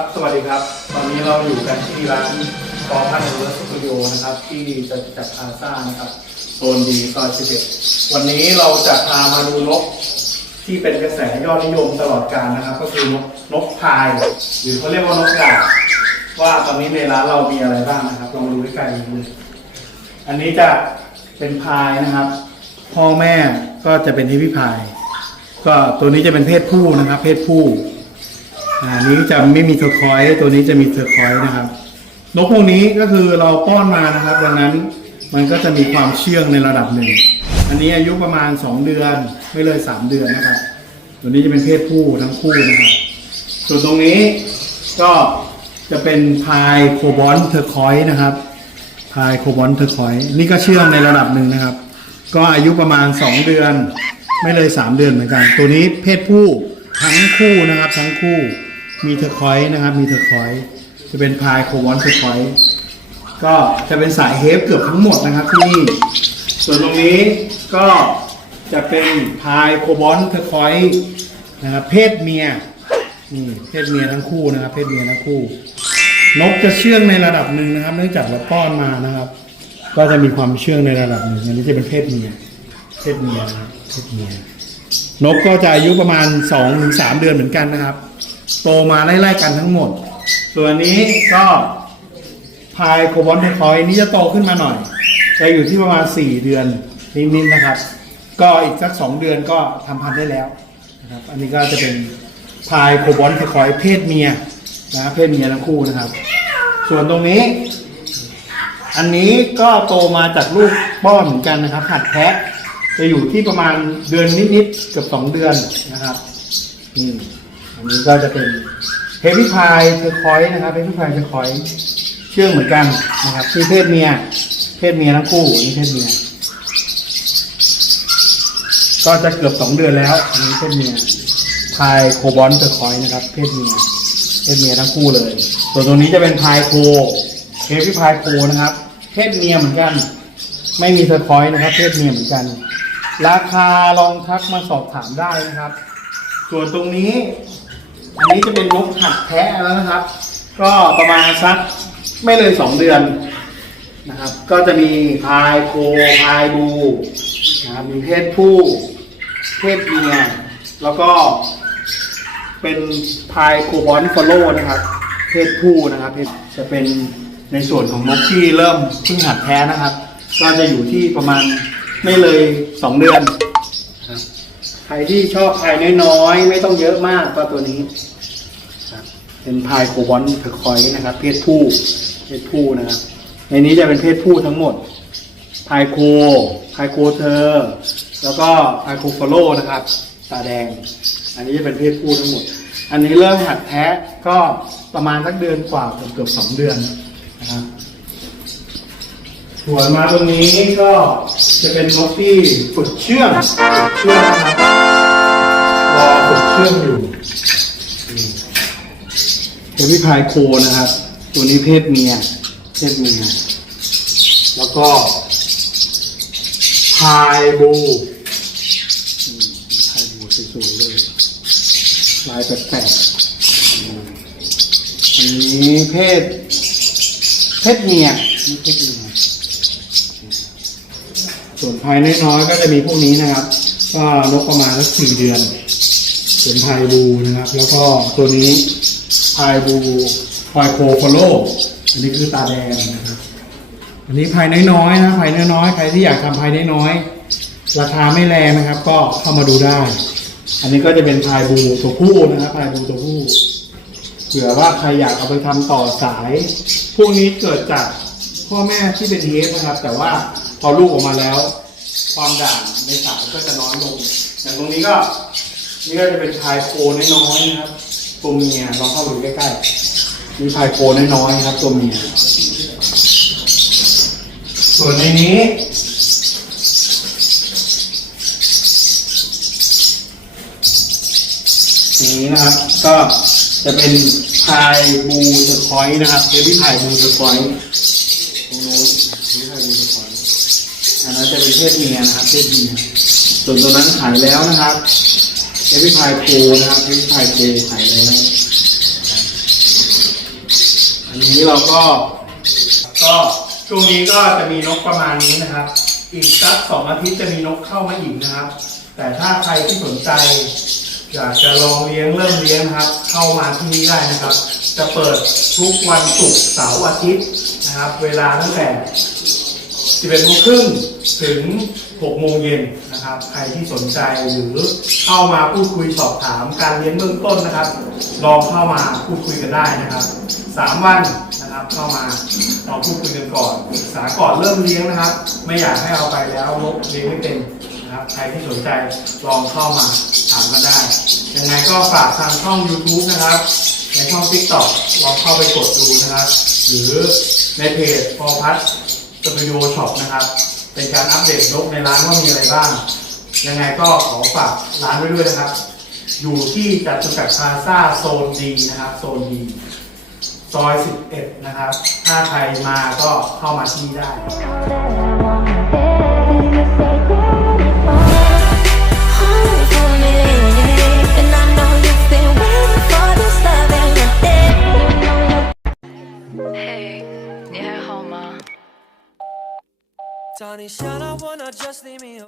ครับ สวัสดีครับ ตอนนี้เราอยู่กันที่ร้านปอพันธ์เวิร์สตูดิโอนะครับ ที่จะจัดพาซ่านะครับโซนดีซอย11วันนี้เราจะพามาดูนกที่เป็นกระแสยอดนิยมตลอดกาลนะครับ ก็คือนกนกพาย หรือเขาเรียกว่านกกาว่าตอนนี้ในร้านเรามีอะไรบ้างนะครับลองดูใกล้ๆดูอันนี้จะเป็นพายนะครับ พ่อแม่ก็จะเป็นที่พี่พาย ก็ตัวนี้จะเป็นเพศผู้นะครับ เพศผู้ อ่านี้จะไม่มีเทอร์คอยตัวนี้จะมีเทอร์คอยนะครับนกพวกนี้ก็คือเราป้อนมานะครับ ดังนั้นมันก็จะมีความเชื่องในระดับหนึ่ง อันนี้อายุประมาณ 2 เดือนไม่เลย 3 เดือนนะครับ ตัวนี้จะเป็นเพศผู้ทั้งคู่นะครับ ส่วนตรงนี้ก็จะเป็นพายโคบอลเทอร์คอยนะครับ พายโคบอลเทอร์คอยนี่ก็เชื่องในระดับหนึ่งนะครับ ก็อายุประมาณ 2 เดือน ไม่เลย 3 เดือนเหมือนกัน ตัวนี้เพศผู้ทั้งคู่นะครับ ทั้งคู่ มีเทอร์คอยส์นะครับ มีเทอร์คอยส์จะเป็นพายโควอนเทอร์คอยส์ก็จะเป็นสายเฮฟเกือบทั้งหมดนะครับที่นี่ ส่วนตรงนี้ก็จะเป็นพายโคบอลเทอร์คอยส์นะครับเพศเมียนี่เพศเมียทั้งคู่นะครับ เพศเมียทั้งคู่ นกจะเชื่องในระดับหนึ่งนะครับ เนื่องจากเราป้อนมานะครับ ก็จะมีความเชื่องในระดับหนึ่งอันนี้จะเป็นเพศเมียเพศเมียนะเพศเมียนกก็จะอายุประมาณ2อถึงสเดือนเหมือนกันนะครับ โตมาไล่ๆกันทั้งหมด ส่วนนี้ก็พายโคบอลไทคอยนี่จะโตขึ้นมาหน่อย จะอยู่ที่ประมาณ 4 เดือนนิดๆนะครับ ก็อีกสัก 2 เดือนก็ทำพันธุ์ได้แล้วนะครับ อันนี้ก็จะเป็นพายโคบอลไทคอยเพศเมียนะเพศเมียทั้งคู่นะครับ ส่วนตรงนี้ อันนี้ก็โตมาจากลูกป้อนเหมือนกันนะครับ หัดแพะจะอยู่ที่ประมาณเดือนนิดๆเกือบสองเดือนนะครับอืม อันนี้ก็จะเป็นเฮฟวี่พายเทอร์คอยนะครับเฮฟวี่พายเทอร์คอยเชื่องเหมือนกันนะครับที่เพศเมีย เพศเมียทั้งคู่อันนี้เพศเมีย ก็จะเกือบสองเดือนแล้ว อันนี้เพศเมียพายโคบอลเทอร์คอยนะครับ เพศเมีย เพศเมียทั้งคู่เลย ส่วนตรงนี้จะเป็นพายโคเฮฟวี่พายโคนะครับ เพศเมียเหมือนกัน ไม่มีเทอร์คอยส์นะครับ เพศเมียเหมือนกัน ราคาลองทักมาสอบถามได้นะครับ ส่วนตรงนี้ อันนี้จะเป็นนกหัดแพะแล้วนะครับ ก็ประมาณสักไม่เลยสองเดือนนะครับ ก็จะมีพายโคพายบูนะครับมีเพศผู้เพศเมียแล้วก็เป็นพายโคบอลฟอลโล่นะครับ เพศผู้นะครับจะเป็นในส่วนของนกที่เริ่มเพิ่งหัดแท้นะครับ ก็จะอยู่ที่ประมาณไม่เลยสองเดือน ใครที่ชอบพายน้อยๆ ไม่ต้องเยอะมากก็ตัวนี้เป็นพายโคบอลเทอร์คอยนะครับ เพศผู้เพศผู้นะครับในนี้จะเป็นเพศผู้ทั้งหมดพายโคพายโคเธอร์แล้วก็พายโคฟอลโลนะครับ ตาแดง อันนี้จะเป็นเพศผู้ทั้งหมด อันนี้เริ่มหัดแท้ก็ประมาณสักเดือนกว่าเกือบเกือบสองเดือนนะครับ ส่วนมาตรงนี้ก็จะเป็นนกที่ฝึกเชื่องฝึกเชื่องนะครับรอฝึกเชื่องอยู่เฮฟวี่พายโคนะครับ ตัวนี้เพศเมียเพศเมียแล้วก็พายบูอืมพายบูสวยๆเลยลายแปลกๆอืมอันนี้เพศเพศเมียนี่เพศเมีย ส่วนภายน้อยๆก็จะมีพวกนี้นะครับ ก็นกประมาณสักสี่เดือนส่วนพายบูนะครับ แล้วก็ตัวนี้พายบูพายโคโฟโลอันนี้คือตาแดงนะครับ อันนี้ภายน้อยๆนะภายน้อยๆใครที่อยากทำภายน้อยๆราคาไม่แรงนะครับ ก็เข้ามาดูได้ อันนี้ก็จะเป็นพายบูตัวผู้นะครับพายบูตัวผู้เผื่อว่าใครอยากเอาไปทำต่อสาย พวกนี้เกิดจากพ่อแม่ที่เป็นเฮฟนะครับ แต่ว่า พอลูกออกมาแล้ว ความด่างในสายก็จะน้อยลงอย่างตรงนี้ก็นี่ก็จะเป็นพายโคน้อยๆนะครับตัวเมียลองเข้าดูใกล้ๆมีพายโคน้อยๆนะครับตัวเมียส่วนในนี้นี้นะครับ ก็จะเป็นพายบูเดอะคอยนะครับเบบี้พายบูเดอะคอยตรงโน้นเบบี้พายบูเด อันนั้นจะเป็นเพศเมียนะครับเพศเมียส่วนตัวนั้นขายแล้วนะครับเบบี้พายโคนะครับเบบี้พายโคขายแล้ว อันนี้เราก็ก็ช่วงนี้ก็จะมีนกประมาณนี้นะครับ อีกสักสองอาทิตย์จะมีนกเข้ามาอีกนะครับ แต่ถ้าใครที่สนใจ อยากจะลองเลี้ยงเริ่มเลี้ยงครับ เข้ามาที่นี่ได้นะครับ จะเปิดทุกวันศุกร์เสาร์อาทิตย์นะครับ เวลาตั้งแต่ 11โมงครึ่งถึง 6 โมงเย็นนะครับ ใครที่สนใจหรือเข้ามาพูดคุยสอบถามการเลี้ยงเบื้องต้นนะครับ ลองเข้ามาพูดคุยกันได้นะครับ 3 วันนะครับเข้ามาลองพูดคุยกันก่อนปรึกษาก่อนเริ่มเลี้ยงนะครับ ไม่อยากให้เอาไปแล้วลบเลี้ยงไม่เป็นนะครับ ใครที่สนใจลองเข้ามาถามกันได้ ยังไงก็ฝากทางช่อง YouTube นะครับในช่อง TikTok ลองเข้าไปกดดูนะครับ หรือในเพจพอพัท สตูดิโอช็อปนะครับ เป็นการอัปเดตนกในร้านว่ามีอะไรบ้าง ยังไงก็ขอฝากร้านไว้ด้วยนะครับ อยู่ที่จัตุจักรพาซาโซนดีนะครับ โซนดีซอย 11 นะครับ ถ้าใครมาก็เข้ามาที่ได้ money, shall I wanna just leave me